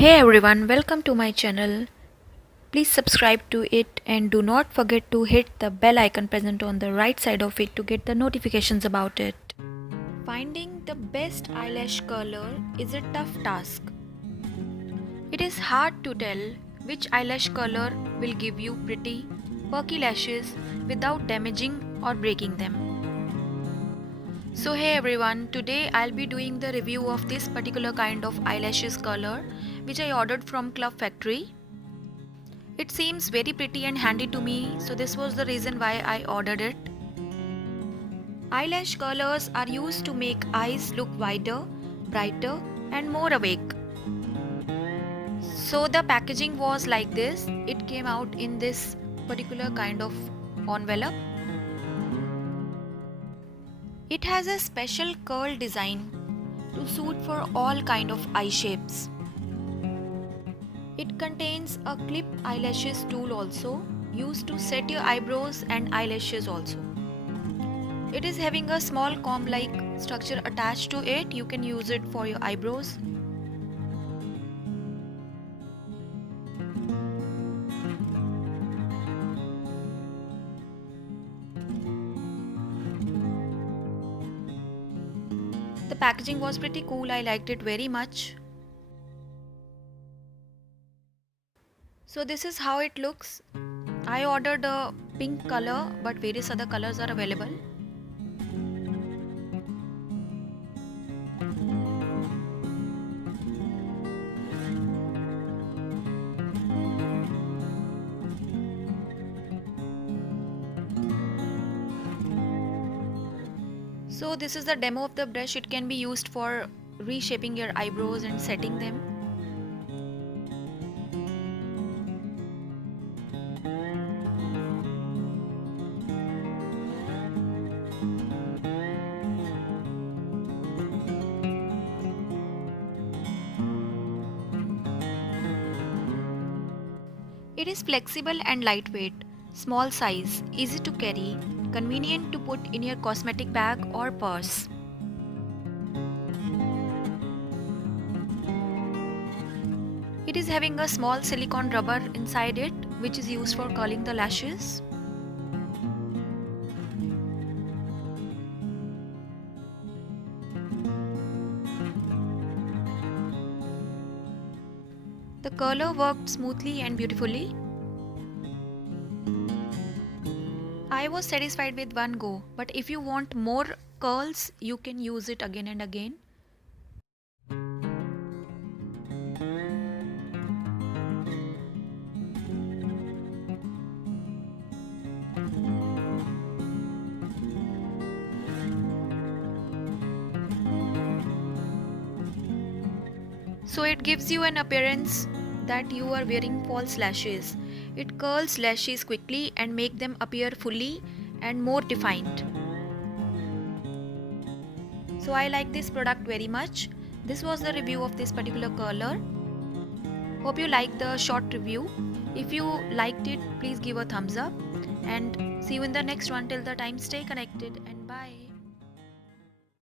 Hey everyone, welcome to my channel. Please subscribe to it and do not forget to hit the bell icon present on the right side of it to get the notifications about it. Finding the best eyelash color is a tough task. It is hard to tell which eyelash color will give you pretty, perky lashes without damaging or breaking them. So hey everyone, today I'll be doing the review of this particular kind of eyelashes color which I ordered from Club Factory. It seems very pretty and handy to me, so this was the reason why I ordered it. Eyelash colors are used to make eyes look wider, brighter and more awake. So the packaging was like this. It came out in this particular kind of envelope. It has a special curl design to suit for all kind of eye shapes. It contains a clip eyelashes tool also, used to set your eyebrows and eyelashes also. It is having a small comb like structure attached to it. You can use it for your eyebrows. The packaging was pretty cool. I liked it very much. So this is how it looks. I ordered a pink color, but various other colors are available. So this is the demo of the brush. It can be used for reshaping your eyebrows and setting them. It is flexible and lightweight, small size, easy to carry, convenient to put in your cosmetic bag or purse. It is having a small silicone rubber inside it, which is used for curling the lashes. The curler worked smoothly and beautifully. I was satisfied with one go, but if you want more curls, you can use it again and again. So it gives you an appearance that you are wearing false lashes. It curls lashes quickly and make them appear fully and more defined. So I like this product very much. This was the review of this particular color. Hope you liked the short review. If you liked it, please give a thumbs up and see you in the next one. Till the time, stay connected and